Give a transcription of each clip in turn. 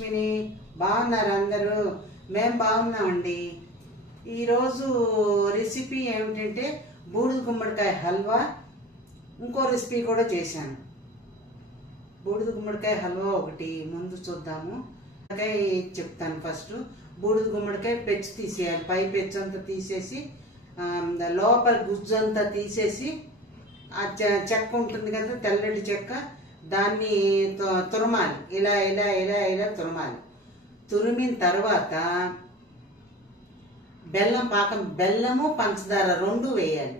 లక్ష్మిని. బాగున్నారు అందరూ? మేము బాగున్నామండి. ఈరోజు రెసిపీ ఏమిటంటే బూడిద గుమ్మడికాయ హల్వా. ఇంకో రెసిపీ కూడా చేశాను. బూడిద గుమ్మడికాయ హల్వా ఒకటి ముందు చూద్దాము. చెప్తాను. ఫస్ట్ బూడిద గుమ్మడికాయ పెచ్చు తీసేయాలి. పై పెచ్చు అంతా తీసేసి లోపల గుజ్జు అంతా తీసేసి ఆ చెక్క ఉంటుంది కదా, తెల్లటి చెక్క, దాన్ని తురమాలి. ఇలా ఇలా ఇలా ఇలా తురమాలి. తురిమిన తర్వాత బెల్లం పాకం, బెల్లము పంచదార రెండు వేయాలి.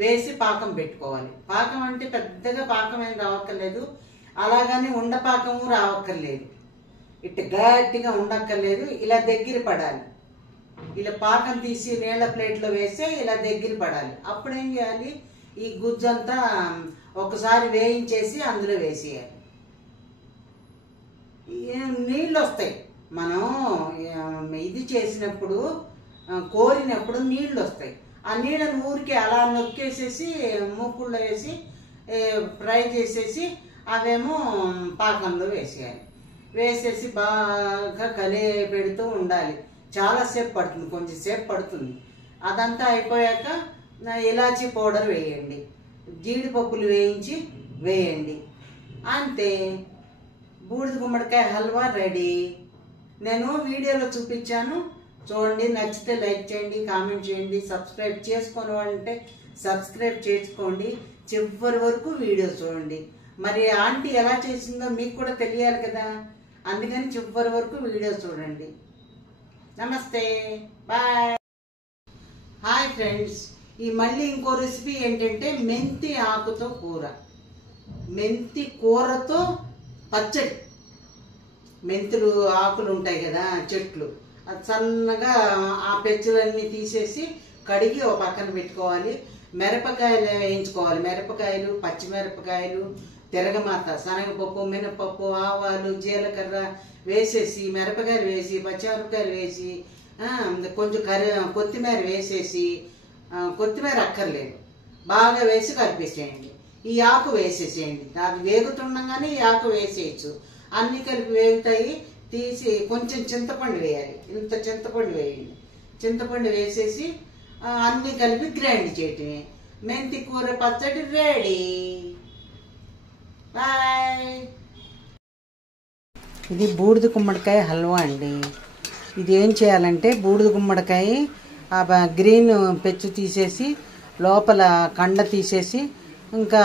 వేసి పాకం పెట్టుకోవాలి. పాకం అంటే పెద్దగా పాకం ఏం రావక్కర్లేదు, అలాగని ఉండపాకము రావక్కర్లేదు, ఇట్ట గట్టిగా ఉండక్కర్లేదు. ఇలా దగ్గర పడాలి. ఇలా పాకం తీసి నీళ్ళ ప్లేట్లో వేస్తే ఇలా దగ్గర పడాలి. అప్పుడు ఏం చేయాలి, ఈ గుజ్జంతా ఒకసారి వేయించేసి అందులో వేసేయాలి. నీళ్ళు వస్తాయి. మనం ఇది చేసినప్పుడు, కోరినప్పుడు నీళ్ళు వస్తాయి. ఆ నీళ్ళని ఊరికి అలా నొక్కేసేసి మూకుల్లో వేసి ఫ్రై చేసేసి అవేమో పాకంలో వేసేయాలి. వేసేసి బాగా పెడుతూ ఉండాలి. చాలాసేపు పడుతుంది, కొంచెం సేపు పడుతుంది. అదంతా అయిపోయాక ఇలాచీ పౌడర్ వేయండి, జీడిపప్పులు వేయించి వేయండి. అంతే, బూడిద గుమ్మడికాయ హల్వా రెడీ. నేను వీడియోలో చూపించాను, చూడండి. నచ్చితే లైక్ చేయండి, కామెంట్ చేయండి. సబ్స్క్రైబ్ చేసుకోని వాళ్ళంటే సబ్స్క్రైబ్ చేసుకోండి. చివరి వరకు వీడియో చూడండి. మరి ఆంటీ ఎలా చేసిందో మీకు కూడా తెలియాలి కదా, అందుకని చివరి వరకు వీడియో చూడండి. నమస్తే, బాయ్. హాయ్ ఫ్రెండ్స్, ఈ మళ్ళీ ఇంకో రెసిపీ ఏంటంటే మెంతి ఆకుతో కూర. మెంతి కూరతో పచ్చడి. మెంతులు ఆకులు ఉంటాయి కదా, చెట్లు, అది సన్నగా ఆ పెచ్చులన్నీ తీసేసి కడిగి ఒక పక్కన పెట్టుకోవాలి. మిరపకాయలు వేయించుకోవాలి. మిరపకాయలు, పచ్చిమిరపకాయలు, తిరగమాత, శనగపప్పు, మినపప్పు, ఆవాలు, జీలకర్ర వేసేసి, మిరపకాయలు వేసి, పచ్చిమిరపకాయలు వేసి, కొంచెం కొత్తిమీర వేసేసి, కొత్తిమీర అక్కర్లేదు, బాగా వేసి కలిపేసేయండి. ఈ ఆకు వేసేసేయండి. అది వేగుతుండగానే ఈ ఆకు వేసేయచ్చు. అన్నీ కలిపి వేగుతాయి. తీసి కొంచెం చింతపండు వేయాలి. ఇంత చింతపండు వేయండి. చింతపండు వేసేసి అన్నీ కలిపి గ్రైండ్ చేయటమే. మెంతి కూర పచ్చడి రెడీ. బాయ్. ఇది బూడిద గుమ్మడికాయ హల్వా అండి. ఇది ఏం చేయాలంటే, బూడిద గుమ్మడికాయ గ్రీన్ పెచ్చు తీసేసి లోపల కండ తీసేసి, ఇంకా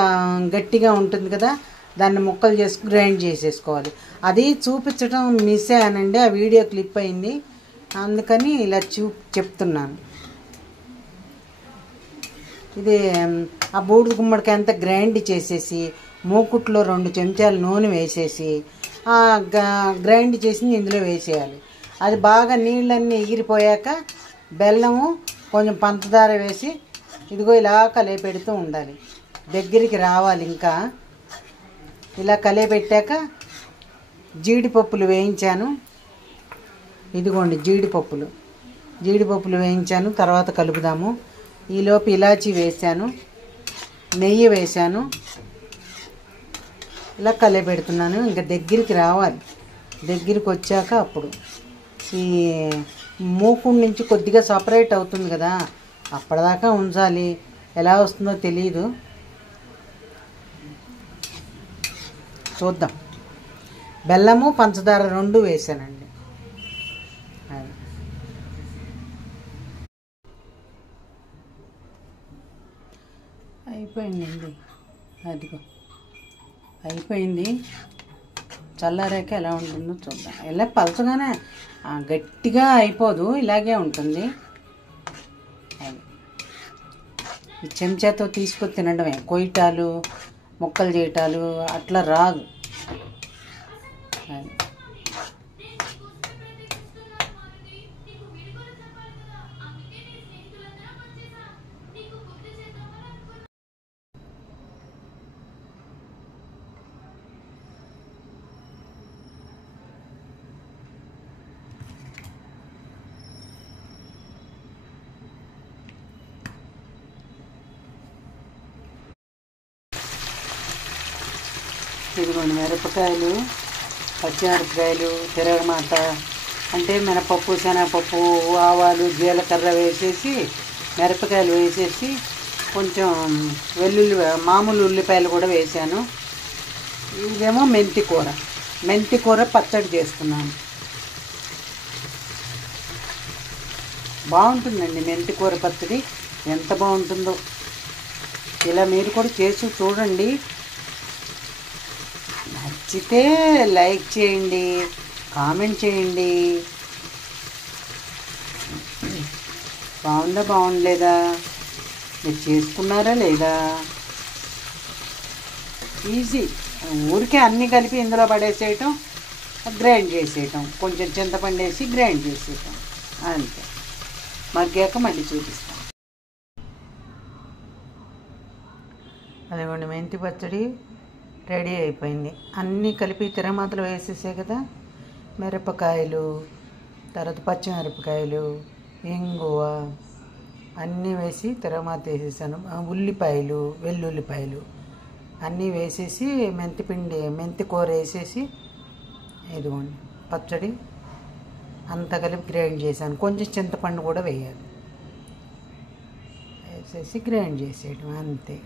గట్టిగా ఉంటుంది కదా, దాన్ని ముక్కలు చేసి గ్రైండ్ చేసేసుకోవాలి. అది చూపించడం మిస్ అయ్యానండి, ఆ వీడియో క్లిప్ అయింది, అందుకని ఇలా చెప్తున్నాను. ఇది ఆ బూడిద గుమ్మడికాయ అంతా గ్రైండ్ చేసేసి మూకుట్లో 2 చెంచాలు నూనె వేసేసి గ్రైండ్ చేసి ఇందులో వేసేయాలి. అది బాగా నీళ్ళన్నీ ఎగిరిపోయాక బెల్లము, కొంచెం పంచదార వేసి ఇదిగో ఇలా కలిపెడుతూ ఉండాలి. దగ్గరికి రావాలి. ఇంకా ఇలా కలిపెట్టాక జీడిపప్పులు వేయించాను. ఇదిగోండి జీడిపప్పులు వేయించాను. తర్వాత కలుపుదాము. ఈలోపు ఇలాచీ వేసాను, నెయ్యి వేసాను. ఇలా కలిపెడుతున్నాను. ఇంకా దగ్గరికి రావాలి. దగ్గరికి వచ్చాక అప్పుడు ఈ మూకుడి నుంచి కొద్దిగా సపరేట్ అవుతుంది కదా, అప్పటిదాకా ఉంచాలి. ఎలా వస్తుందో తెలియదు, చూద్దాం. బెల్లము, పంచదార 2 వేసానండి. అయిపోయిందండి. అదిగో అయిపోయింది. చల్లారాక ఎలా ఉంటుందో చూద్దాం. ఇలా పలచగానే గట్టిగా అయిపోదు, ఇలాగే ఉంటుంది. ఈ చెంచాతో తీసుకొని తినడమే, కొయ్యటాలు, ముక్కలు చేయటాలు అట్లా రాదు. ఇదిగోండి మిరపకాయలు, పచ్చిమిరపకాయలు, తిరగమాత అంటే మినపప్పు, శనగపప్పు, ఆవాలు, జీలకర్ర వేసేసి, మిరపకాయలు వేసేసి, కొంచెం మామూలు ఉల్లిపాయలు కూడా వేసాను. ఇదేమో మెంతి కూర పచ్చడి చేస్తున్నాను. బాగుంటుందండి మెంతి కూర పచ్చడి, ఎంత బాగుంటుందో. ఇలా మీరు కూడా చేసి చూడండి. నచ్చితే లైక్ చేయండి, కామెంట్ చేయండి. బాగుందా బాగుండలేదా, మీరు చేసుకున్నారా లేదా? ఈజీ. ఊరికే అన్నీ కలిపి ఇందులో పడేసేయటం, గ్రైండ్ చేసేయటం, కొంచెం చింతపండు వేసి గ్రైండ్ చేసేయటం, అంతే. మగ్గాక మళ్ళీ చూపిస్తాం. అదిగోండి మెంతి పచ్చడి రెడీ అయిపోయింది. అన్నీ కలిపి తిరగమాతలు వేసేసే కదా, మిరపకాయలు, తర్వాత పచ్చిమిరపకాయలు, ఇంగువ అన్నీ వేసి తిరగమాత వేసేసాను. ఉల్లిపాయలు, వెల్లుల్లిపాయలు అన్నీ వేసేసి మెంతి కూర వేసేసి, ఇదిగోండి పచ్చడి అంతా కలిపి గ్రైండ్ చేశాను. కొంచెం చింతపండు కూడా వేయాలి, వేసేసి గ్రైండ్ చేసేయడం, అంతే.